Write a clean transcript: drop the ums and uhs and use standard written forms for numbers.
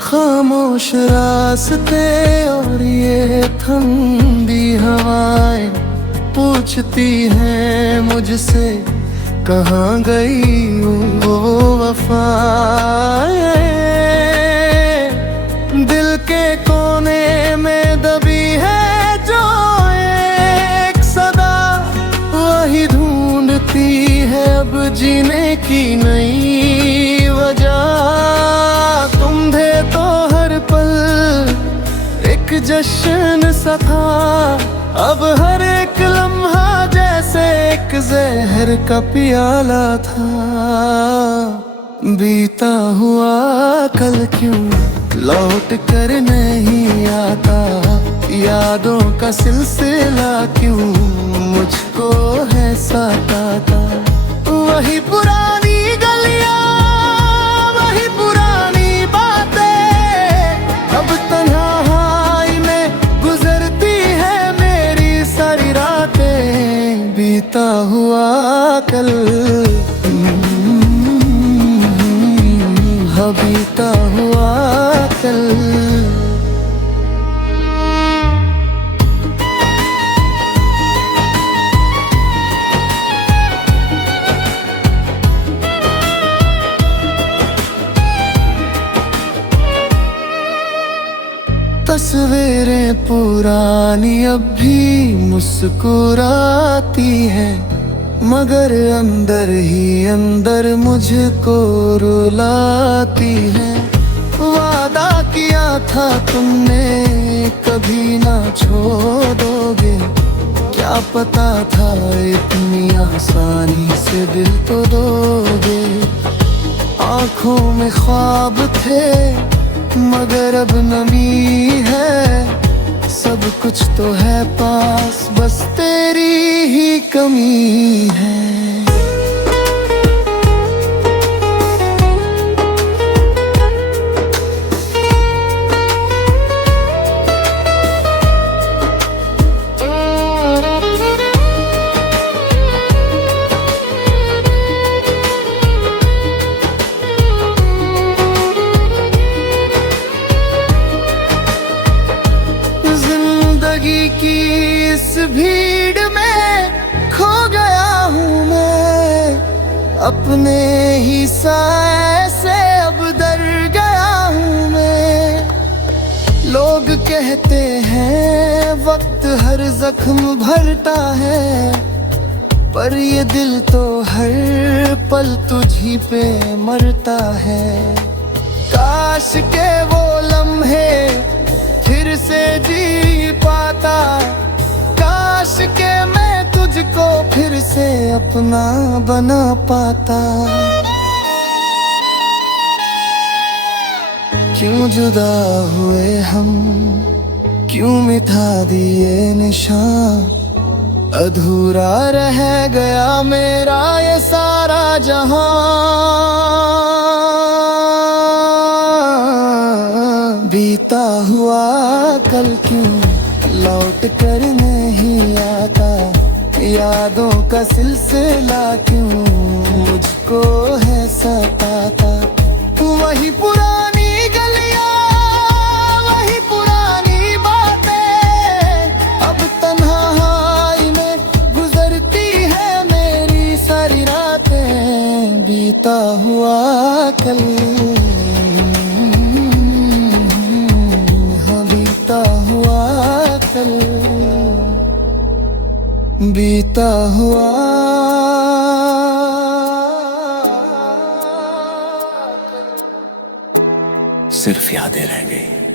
खामोश रास्ते और ये ठंडी हवाएं पूछती हैं मुझसे, कहाँ गई वो वफाएं। दिल के कोने में दबी है जो एक सदा, वही ढूंढती है अब जीने की नई वजह। तुम थे तो हर पल एक जश्न सा था, अब हर एक लम्हा जैसे एक जहर का प्याला था। बीता हुआ कल क्यों लौट कर नहीं आता, यादों का सिलसिला क्यों मुझको है सताता। वही पुरानी गलियां, वही पुरानी बातें, अब तन्हाई में गुजरती है मेरी सारी रातें। बीता हुआ कल, बीता हुआ कल। तस्वीरें पुरानी अब भी मुस्कुराती हैं, मगर अंदर ही अंदर मुझको रुलाती है। वादा किया था तुमने कभी ना छोड़ोगे, क्या पता था इतनी आसानी से दिल तो दोगे। आँखों में ख्वाब थे मगर अब नमी है, सब कुछ तो है पास, बस तेरी ही कमी है। की इस भीड़ में खो गया हूँ मैं, अपने ही साए से अब डर गया हूँ मैं। लोग कहते हैं वक्त हर जख्म भरता है, पर ये दिल तो हर पल तुझी पे मरता है। काश के वो लम्हे फिर से जी पाता, काश के मैं तुझको फिर से अपना बना पाता। क्यों जुदा हुए हम, क्यों मिटा दिए निशान, अधूरा रह गया मेरा ये सारा जहां। बीता हुआ कल क्यों लौट कर नहीं आता, यादों का सिलसिला क्यों मुझको है सताता। वही पुरानी गलियां, वही पुरानी बातें, अब तन्हाई में गुजरती है मेरी सारी रातें। बीता हुआ कल, बीता हुआ सिर्फ यादें रह गई।